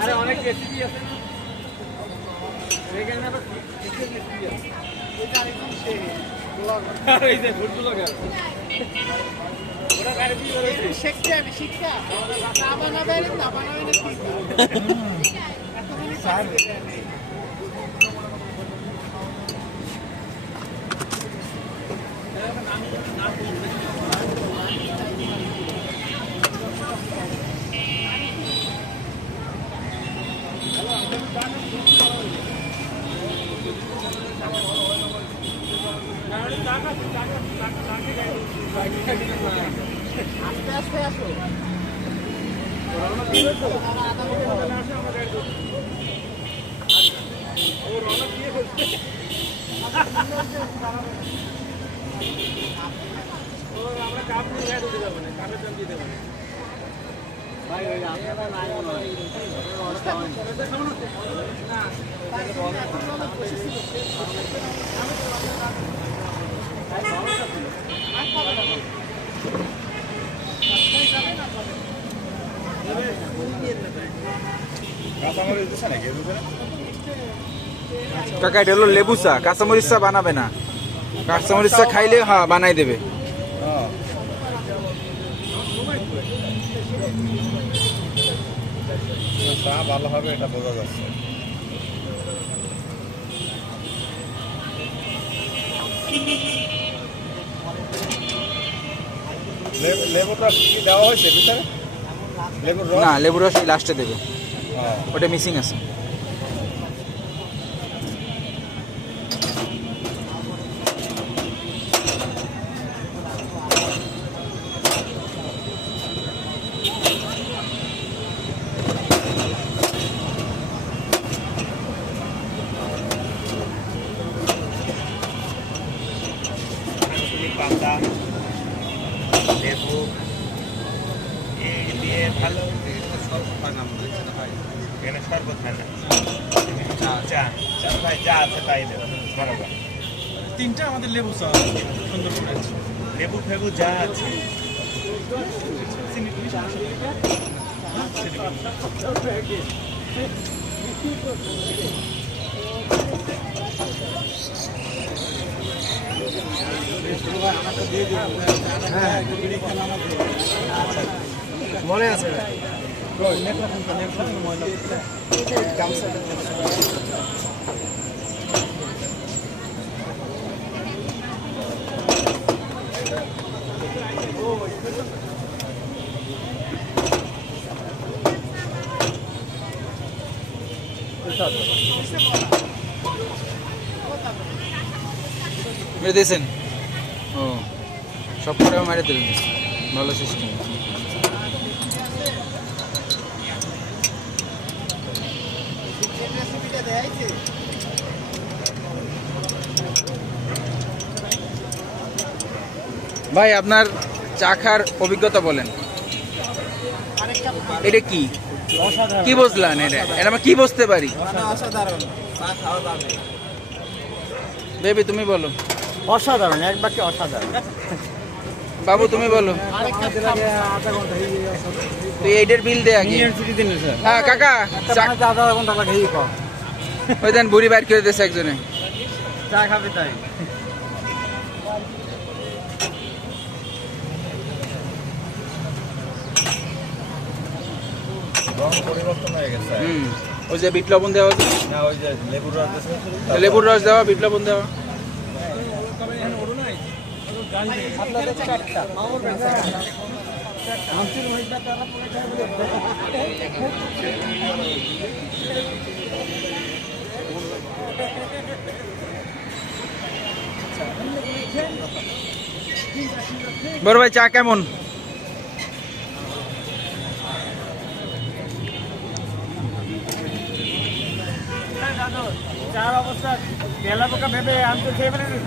আরে অনেক রেসিপি আছে না এখানে আবার এই যে ফুড ব্লগার ওরা কারে কি করে শিখতে আমি শিক্ষা না বানাবে না স্যার আস্তে আস্তে আসো আমরা কাপ নিয়ে ঢুকে যাবো না কাপের দাম দিতে পারি ভাই ওই আপনারা নাই মনে হয় কাকা এটা হলো লেবু চা, কাঁচামরিচ চা বানাবে না। কাঁচামরিচ চা খাইলে হ্যাঁ বানাই দেবে। চা ভালো হবে এটা বোঝা যাচ্ছে। লেবুটা কি দেওয়া হয়েছে ভিতরে? লেবুর রস? না, লেবুর রস লাস্টে দেবে, ওটা মিসিং আছে। পাতা লেবু দিয়ে ভালো এখানে শরবত হয় না, চা চা ভাই যা আছে তাই দেবো। বরাবর তিনটা আমাদের লেবু চা সুন্দর করে আছে, লেবু ফেবু যা আছে। মনে আছে মেরে দিয়েছেন? ও সব করে মেরে দিলেন, ভালো সিস্টেম। ভাই আপনার চা খাওয়ার অভিজ্ঞতা বলেন। এটা কি কি বুঝলেন? এটা আমরা কি বুঝতে পারি? বেবি তুমি বলো। অসাধারণ, এক বাক্যে অসাধারণ। বাবু তুমি বলো। তুই এইটার বিল দে আগে। হ্যাঁ কাকা, ওই দেন বুড়ি বাইর করে দিয়েছে একজনে। চা খাবে তাই। রং পরিবর্তন হয়ে গেছে। ওই যে বিট লবণ দেওয়া, না ওই যে লেবুর রস দিয়েছে, লেবুর রস দেওয়া, বিট লবণ দেওয়া। বড় ভাই চা কেমন? চার অবস্থা তেলা পোকা ভেবে আমি তো খেয়ে ফেলেছি।